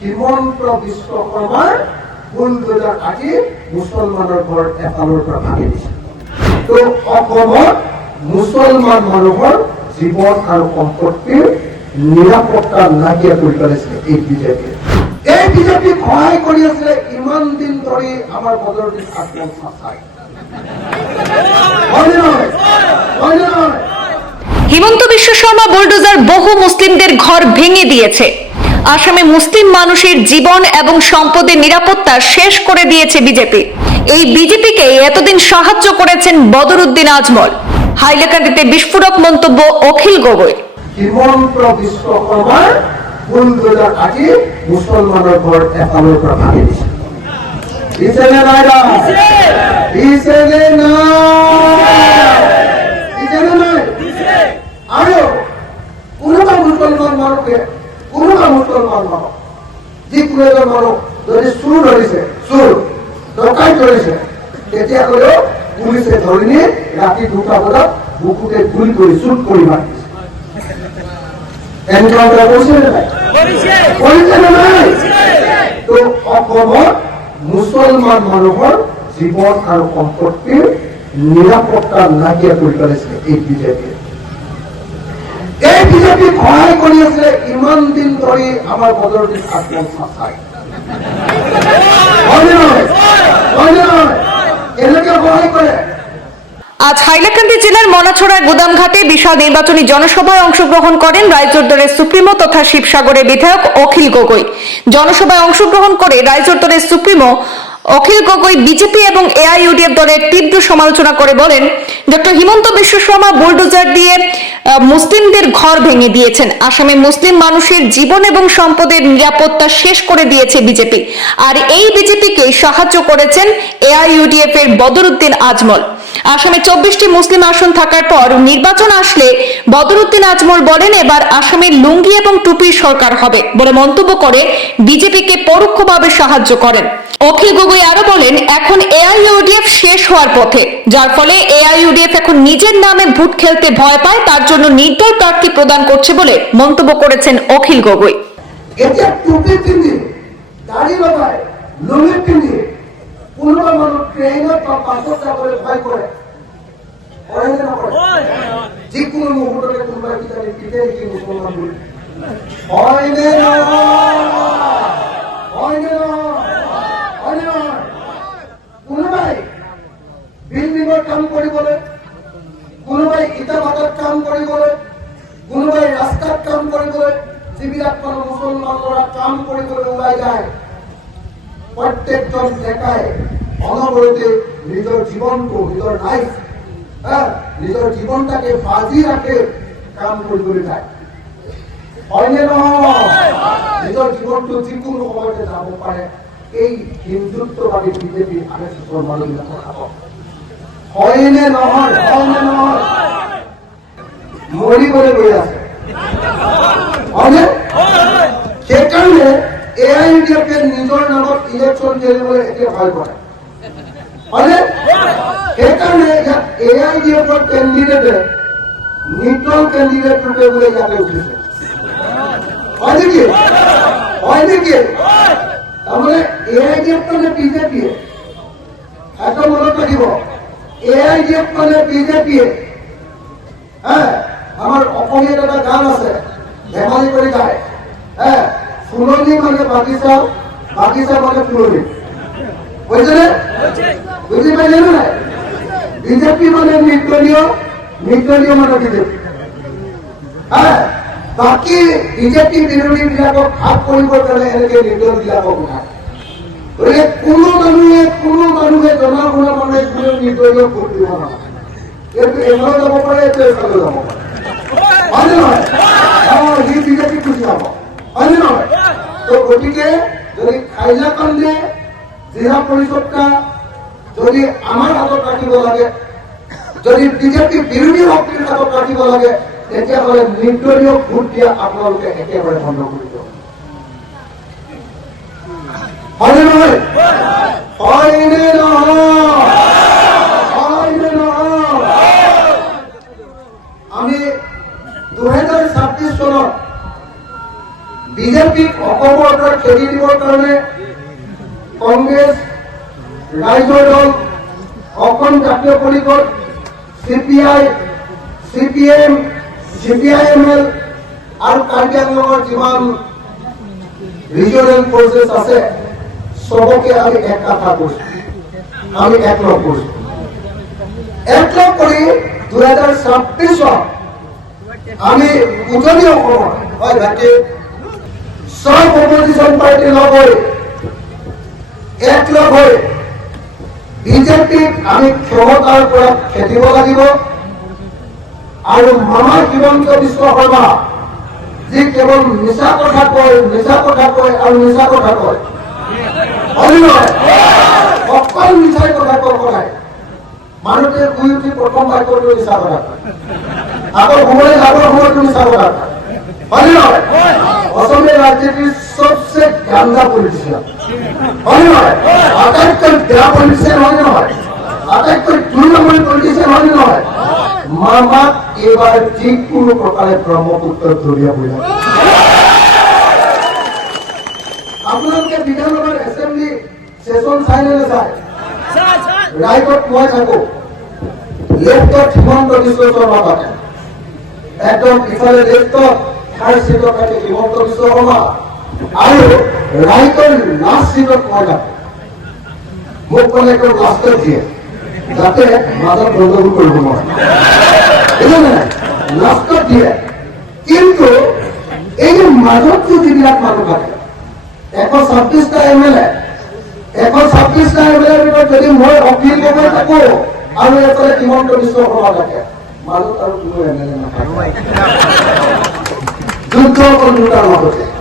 হিমন্ত বিশ্ব শৰ্মাৰ বুলডোজাৰ কাটি মুছলমানৰ ঘৰ এফালৰ পৰা ভাঙি দিছে। তো অসমত মুছলমান মানুহৰ জীৱন আৰু সম্পত্তিৰ নিৰাপত্তা নাইকিয়া কৰি পেলাইছিলে এই বিজেপিয়ে। এই বিজেপিক সহায় কৰি আছিলে ইমান দিন ধৰি আমাৰ নহয়? হিমন্ত বিশ্ব শর্মা বুলডোজার বহু মুসলিমদের ঘর ভেঙে দিয়েছে। আসামে মুসলিম মানুষের জীবন এবং সম্পদের নিরাপত্তা শেষ করে দিয়েছে বিজেপি। এই বিজেপিকে এতদিন সাহায্য করেছেন বদরুদ্দিন আজমল। হাইলাকান্দিতে বিস্ফোরক মন্তব্য অখিল গগৈ। মুছলমান মানুহে কোনোবা মুছলমান মানুহ যিকোনো এজন মানুহ যদি চুৰ ধৰিছে চুৰ ডকাইত ধৰিছে তেতিয়াহ'লেও পুলিচে ধৰি নি ৰাতি দুটা বজাত বুকুতে গুলি কৰি চুট কৰি মাৰিছে এনকাউণ্টাৰ কৰিছে নে নাই? কৰিছে। নে নাই? তো অসমত মুছলমান মানুহৰ জীৱন আৰু সম্পত্তিৰ নিৰাপত্তা নাইকিয়া কৰি পেলাইছিলে এই বিজেপিয়ে। বিজেপিক সহায় কৰি ইমান দিন এনেকে সহায় কৰে আজ হাইলাকান্দি জেলার মনাছড়ার গুদামঘাটে বিশাল নির্বাচনী জনসভায় অংশগ্রহণ করেন রায়চৌদ্দরের সুপ্রিমো তথা শিবসাগরের বিধায়ক অখিল গগৈ। জনসভায় অংশগ্রহণ করে রায়চৌদ্দরের সুপ্রিমো অখিল গগৈ বিজেপি এবং এআইইউডিএফ দলের তীব্র সমালোচনা করে বলেন, ডক্টর হিমন্ত বিশ্ব শর্মা বুলডোজার দিয়ে মুসলিমদের ঘর ভেঙে দিয়েছেন। আসামে মুসলিম মানুষের জীবন এবং সম্পদের নিরাপত্তা শেষ করে দিয়েছে বিজেপি। আর এই বিজেপিকে সাহায্য করেছেন এআইইউডিএফ এর বদরুদ্দিন আজমল। আসামে চব্বিশটি মুসলিম আসন থাকার পর নির্বাচন আসলে বদরুদ্দিন আজমল বলেন, এবার আসামের লুঙ্গি এবং টুপির সরকার হবে বলে মন্তব্য করে বিজেপিকে পরোক্ষভাবে সাহায্য করেন। অখিল গগৈ আরও বলেন, এখন এআইইউডিএফ শেষ হওয়ার পথে, যার ফলে এআইইউডিএফ এখন নিজের নামে ভোট খেলতে ভয় পায়, তার জন্য নির্দল প্রার্থী প্রদান করছে বলে মন্তব্য করেছেন অখিল গগৈ। টুপি দাড়ি লগাই লুঙি পিন্ধি কোনোবা মানুহ ট্ৰেইনত বা ভয় কৰে কৰে নে নকৰে যিকোনো মুহূৰ্ততে কোনোবাই কিজানি পিটে নেকি মুছলমান বুলি হয়নে নহয় হয়নে নহয় হয়নে নহয় কোনোবাই বিল্ডিঙৰ কাম কৰিবলৈ কোনোবাই ইটা কাম কৰিবলৈ কোনোবাই ৰাস্তাত কাম কৰিবলৈ যিবিলাক মানুহ মুছলমান ল'ৰা কাম কৰিবলৈ ওলাই যায়। প্ৰত্যেকজন ডেকাই অনবৰতে নিজৰ জীৱনটো নিজৰ লাইফ নিজৰ জীৱনটাকে বাজি ৰাখে কাম কৰিবলৈ যায়। হয়নে নহয় নিজৰ জীৱনটো যিকোনো সময়তে যাব পাৰে এই হিন্দুত্ববাদী বিজেপি এছ হাতত হয়নে নহয় হয়নে নহয় মৰিবলৈ গৈ আছে হয়নে সেইকাৰণে এ আই ইউ ডি এফে নিজৰ নামত ইলেকশ্যন খেলিবলৈ এতিয়া ভয় কৰে হয়নে সেইকাৰণে ইয়াত এ আই ডি এফৰ কেণ্ডিডেটে নিউট্ৰেল কেণ্ডিডেট ৰূপে বোলে ইয়াতে হয় নেকি হয় নেকি তাৰমানে এ আই ডি এফ মানে বিজেপিয়ে এটা মনত ৰাখিব এ আই মানে বিজেপিয়ে হ্যাঁ আমার অসমীয়াত এটা গান আছে, ধেমালি কৰি গায়। হ্যাঁ ফুলনি মানে বাগিচা বাগিচা মানে ফুলনি বুজিছেনে বুজি পাইছে নে? বিজেপি মানে নিৰ্দলীয় নিৰ্দলীয় মানে বিজেপি। হ্যাঁ বাকী বিজেপি বিৰোধী বিলাকক ভাগ কৰিব কাৰণে এনেকে নিৰ্দল যদি হাইলাকান্দে জিলা পরিষদটা যদি আমাৰ হাতত ৰাখিব লাগে, যদি বিজেপি বিৰোধী শক্তিৰ হাতত ৰাখিব লাগে, তেতিয়াহ'লে নিৰ্দলীয় ভোট দিয়া আপোনালোকে একেবাৰে বন্ধ কৰিব হয় নহয় হয়নে নহয় হয়নে নহয় আমি দুহেজাৰ ছাব্বিছ চনত বিজেপিক অসমৰ খেদি দিবৰ কাৰণে কংগ্ৰেছ ৰাইজৰ দল, Asom Jatiya Parishad C P I C P M C P I M L আৰু কাৰ্বি আংলঙৰ যিমান ৰিজনেল ফৰ্চেছ আছে চবকে আমি এক কথা কৰিছো আমি একলগ কৰিছো একলগ কৰি দুহেজাৰ ছাব্বিছত আমি উজনি অসমত হয় ভাইটি সব অপজিশন পার্টি লগ হৈ একলগ হৈ বিজেপিক আমি ক্ষমতাৰ পৰা খেদিব লাগিব আৰু মামা হিমন্ত বিশ্ব শৰ্মা, যি কেৱল মিছা কথা কয় মিছা কথা কয় আৰু মিছা কথা কয়। অকল মিছাই কথা কয়। সদায় মানুহটোৱে শুই উঠি প্ৰথম বাক্যটো মিছা কথা কয়। আকৌ যাবৰ সময়তো মিছা কথা কয়। হয়নে নহয় অসমীয়া ৰাজনীতিৰ চবচে গান্দা পলিটিচিয়ান হয়নে নহয় আটাইতকৈ বেয়া পলিটিচিয়ান হয়নে নহয় আটাইতকৈ দুই নম্বৰী পলিটিচিয়ান হয়নে নহয় মামাক এইবাৰ যিকোনো প্ৰকাৰে ব্ৰহ্মপুত্ৰত জড়িয়াবই লাগে আপোনালোকে বিধানসভাৰ এছেম্বলি চেচন চাই নে নাচায় ৰাইটত মই থাকো। লেফ্টত হিমন্ত বিশ্ব শৰ্মা থাকে একদম ইফালে লেফ্টত চিটত থাকে হিমন্ত বিশ্ব শৰ্মা আৰু ৰাইটৰ চিটত মই মোক মানে একদম লাষ্টত দিয়ে যাতে মাজত গণ্ডগোল কৰিব নোৱাৰে বুজিলে নাই লাষ্টত দিয়ে কিন্তু এই যে মাজত যিবিলাক মানুহ থাকে এশ ছাব্বিছটা এম এল এ এশ ছাব্বিছটা এম এল এৰ ভিতৰত যদি মই অখিল গগৈ থাকো আৰু এফালে হিমন্ত বিশ্ব শৰ্মা থাকে মাজত আৰু কোনো এম এল এ নাথাকে যুদ্ধ অকল দুটাৰ